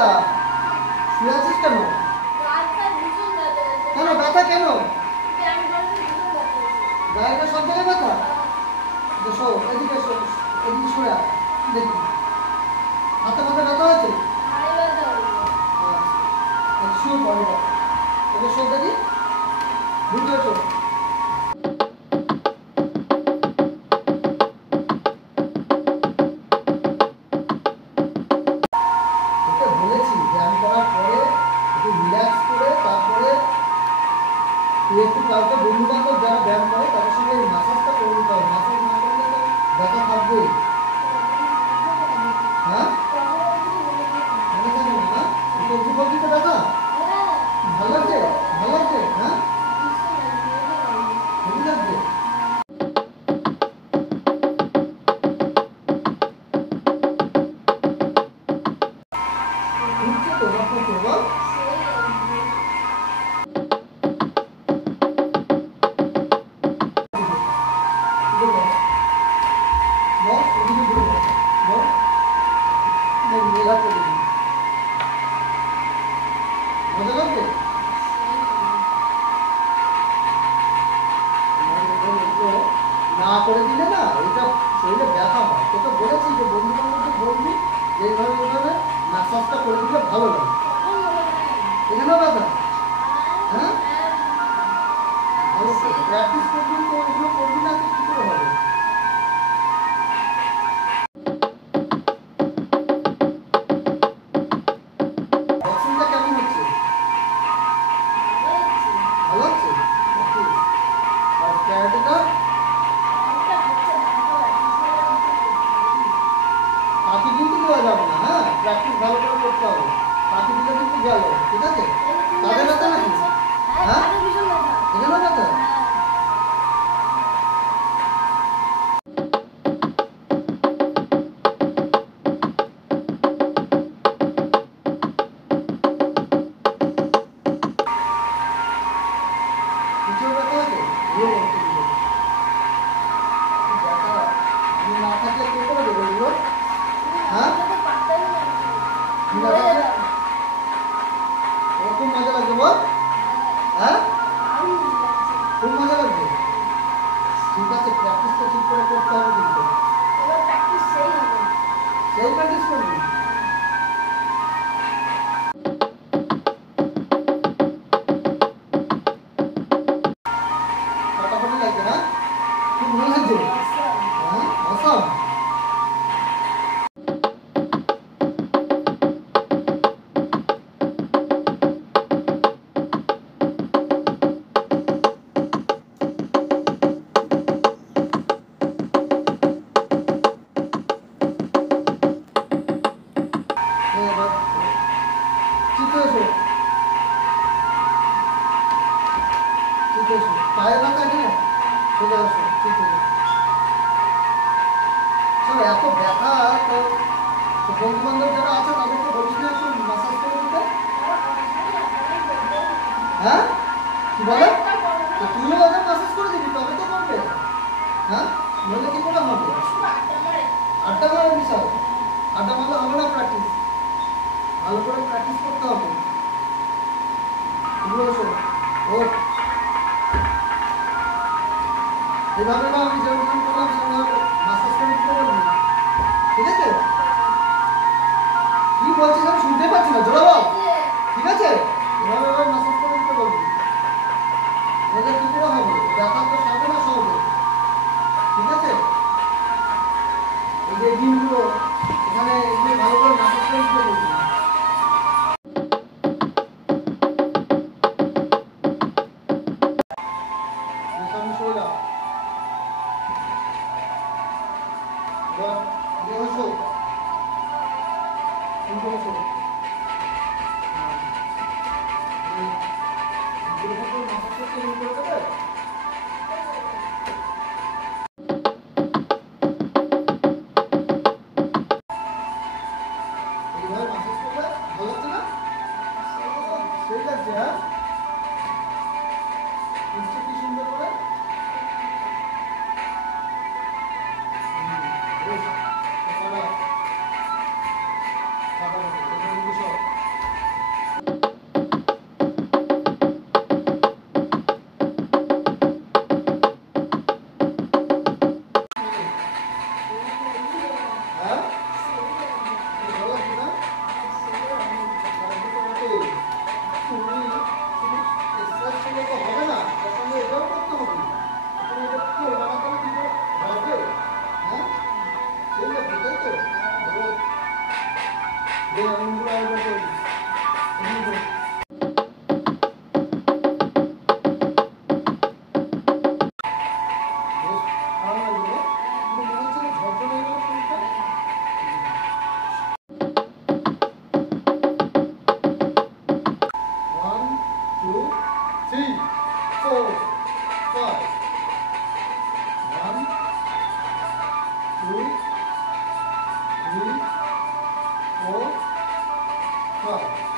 ব্যথা? শুয়ে আছিস কেন? কেন ব্যথা কেন? গায়েটা সব জায়গায় ব্যথা? শো এদিকে শো, এদিকে শোয়া দেখি। হাতে মাথা ব্যথা হয়েছে? শুয়ে পড়ে এবার শো দেখি, বুঝতে শো। বলেছি ব্যায়াম করার পরে একটু রিল্যাক্স করে তারপরে তুই একটু কাউকে বন্ধু বান্ধব যারা ব্যায়াম করে তাদের সঙ্গে মাসাজটা করে দিতে হবে। মাসাজ না করলে তো ব্যথা থাকবে। হ্যাঁ মনে থাকে না? সবজি ফবজিতে ব্যথা ভালো লাগছে? ভালো লাগছে? হ্যাঁ হেভি লাগছে। উঠছে তো রক্ত তো বল। মজা লাগবে? না করে দিলে না এটা শরীরে ব্যথা হয়। তোকে বলেছি যে বন্ধু বান্ধবকে বলবি যে এইভাবে এইভাবে মাসাজটা করে দিলে ভালো লাগে। এখানেও ব্যথা? হ্যাঁ ভালো প্র্যাকটিস করবি তো, এগুলো করবি না তো কি করে হবে? বক্সিংটা কেমন হচ্ছে? ভালো হচ্ছে? আর ক্যারাটেটা? পাখি কিন্তু দেওয়া যাবে না। হ্যাঁ প্র্যাকটিস ভালো করে করতে হবে। পাখি দিলে কিন্তু গেল, ঠিক আছে? কাজে ব্যথা নাকি? হ্যাঁ এখানেও ব্যথা? পিছিয়েও ব্যথা আছে? ব্যথা আমি না থাকলে কে করে দেবে এগুলো? হ্যাঁ খুব মজা লাগবে বল। হ্যাঁ খুব মজা লাগবে। ঠিক আছে প্র্যাকটিসটা ঠিক করে করতে হবে কিন্তু। সেই প্র্যাকটিস করবি। ফাটাফাটি লাগছে না? খুব ভালো লাগছে? হ্যাঁ অসাম। পায়ে ব্যথা এখানে চলে আসো, ঠিক আছে। এত ব্যথা তো বন্ধু বান্ধব যারা আছে তাদেরকে বলিস না একটু মাসাজ করে দিতে? হ্যাঁ কি বলে? তো তুইও ওদের মাসাজ করে দিবি তবে তো করবে। হ্যাঁ নইলে কি করে হবে? আড্ডা মারা বিশাল। আড্ডা মারলে হবে না, প্র্যাকটিস ভালো করে প্র্যাকটিস করতে হবে। ও এভাবে না আমি যেরকম করলাম সেভাবে মাসাজ করে দিতে বলবি, ঠিক আছে? কি বলছিস আমি শুনতে পাচ্ছি না, জোরে বল। ঠিক আছে এভাবে এভাবে মাসাজ করে দিতে বলবি। ওদের কি করে হবে? ব্যথা তো সারবে না সহজে, ঠিক আছে? এই যে দিনগুলো এখানে এগুলো ভালো করে মাসাজ করে দিতে বলবি। Gracias. দে আঙুলগুলো আলাদা করে দিই। এগুলো দে। বেশ আরাম লাগবে রে। কিন্তু মনে হচ্ছে না ঝরঝর হয়ে গেল শরীরটা। 1, 2, 3, 4, 5. 1, 2, 3, 4, 5.